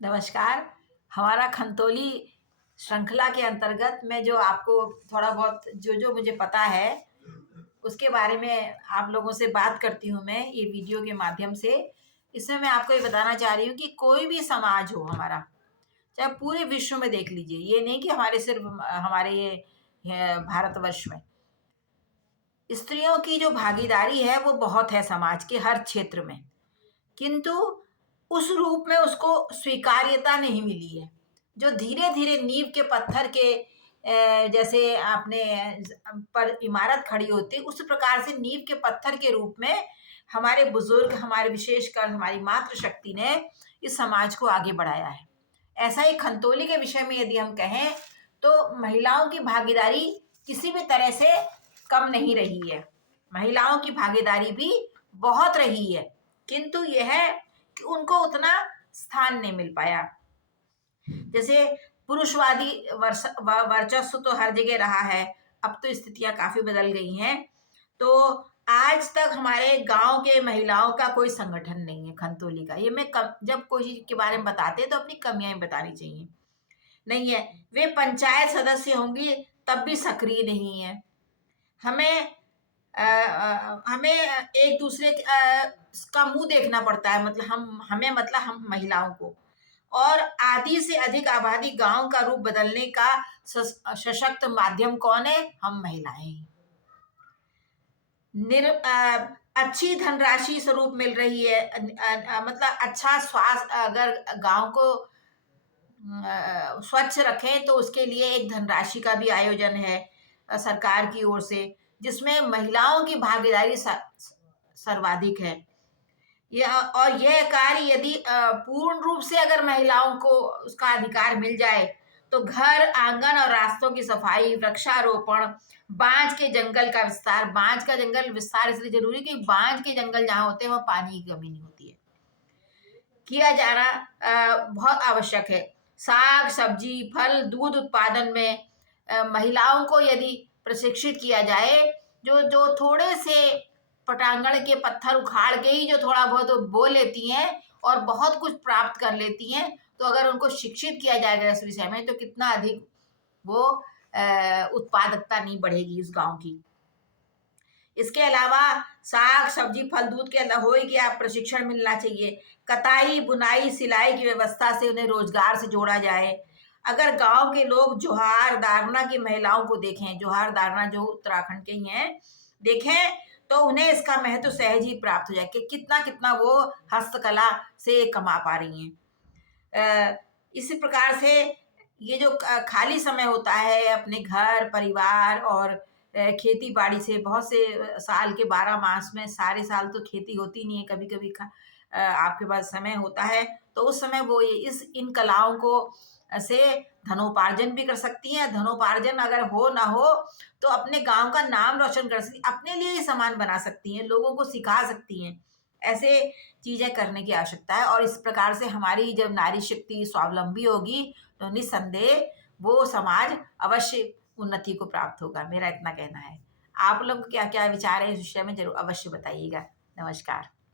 नमस्कार। हमारा खंतोली श्रृंखला के अंतर्गत मैं जो आपको थोड़ा बहुत जो मुझे पता है, उसके बारे में आप लोगों से बात करती हूँ मैं ये वीडियो के माध्यम से। इसमें मैं आपको ये बताना चाह रही हूँ कि कोई भी समाज हो हमारा, चाहे पूरे विश्व में देख लीजिए, ये नहीं कि हमारे सिर्फ हमारे ये भारतवर्ष में, स्त्रियों की जो भागीदारी है वो बहुत है समाज के हर क्षेत्र में। किंतु उस रूप में उसको स्वीकार्यता नहीं मिली है। जो धीरे-धीरे नींव के पत्थर के जैसे आपने पर इमारत खड़ी होती, उस प्रकार से नींव के पत्थर के रूप में हमारे बुजुर्ग, हमारे विशेषकर हमारी मातृशक्ति ने इस समाज को आगे बढ़ाया है। ऐसा ही खंतोली के विषय में यदि हम कहें, तो महिलाओं की भागीदारी किसी भी तरह से कम नहीं रही है। महिलाओं की भागीदारी भी बहुत रही है, किंतु यह है कि उनको उतना स्थान नहीं मिल पाया। जैसे पुरुषवादी वर्चस्व तो हर जगह रहा है, अब तो स्थितियां काफी बदल गई हैं। तो आज तक हमारे गांव के महिलाओं का कोई संगठन नहीं है खंतोली का। ये जब कोई चीज के बारे में बताते हैं तो अपनी कमियां ही बतानी चाहिए, नहीं है। वे पंचायत सदस्य होंगी तब भी सक्रिय नहीं है। हमें एक दूसरे का मुंह देखना पड़ता है, मतलब हम महिलाओं को। और आधी से अधिक आबादी गांव का रूप बदलने का सशक्त माध्यम कौन है? हम महिलाएं। अच्छी धनराशि स्वरूप मिल रही है, मतलब अच्छा स्वास्थ्य, अगर गांव को स्वच्छ रखें तो उसके लिए एक धनराशि का भी आयोजन है सरकार की ओर से, जिसमें महिलाओं की भागीदारी सर्वाधिक है। यह कार्य यदि पूर्ण रूप से अगर महिलाओं को उसका अधिकार मिल जाए, तो घर, आंगन और रास्तों की सफाई, वृक्षारोपण, बांज के जंगल का विस्तार। बांज का जंगल विस्तार इसलिए जरूरी कि बांज के जंगल जहाँ होते हैं वहाँ पानी की कमी नहीं होती है, किया जाना बहुत आवश्यक है। साग, सब्जी, फल, दूध उत्पादन में महिलाओं को यदि प्रशिक्षित किया जाए, जो जो थोड़े से पटांगण के पत्थर उखाड़ के ही जो थोड़ा बहुत बो लेती हैं और बहुत कुछ प्राप्त कर लेती हैं, तो अगर उनको शिक्षित किया जाएगा इस विषय में, तो कितना अधिक वो उत्पादकता नहीं बढ़ेगी उस गांव की। इसके अलावा साग, सब्जी, फल, दूध के हो ही गया, प्रशिक्षण मिलना चाहिए। कताई, बुनाई, सिलाई की व्यवस्था से उन्हें रोजगार से जोड़ा जाए। अगर गांव के लोग जोहार दारणा की महिलाओं को देखें, जोहार दारणा जो उत्तराखंड के ही हैं, देखें तो उन्हें इसका महत्व सहज ही प्राप्त हो जाए कि कितना कितना वो हस्तकला से कमा पा रही हैं। इसी प्रकार से ये जो खाली समय होता है अपने घर परिवार और खेती बाड़ी से, बहुत से साल के 12 मास में सारे साल तो खेती होती नहीं है, कभी कभी आपके पास समय होता है, तो उस समय वो इन कलाओं को से धनोपार्जन भी कर सकती हैं। धनोपार्जन अगर हो ना हो तो अपने गांव का नाम रोशन कर सकती, अपने लिए ही सामान बना सकती हैं, लोगों को सिखा सकती हैं। ऐसे चीजें करने की आवश्यकता है। और इस प्रकार से हमारी जब नारी शक्ति स्वावलंबी होगी, तो निस्संदेह वो समाज अवश्य उन्नति को प्राप्त होगा। मेरा इतना कहना है। आप लोग क्या क्या विचार है इस विषय में, जरूर अवश्य बताइएगा। नमस्कार।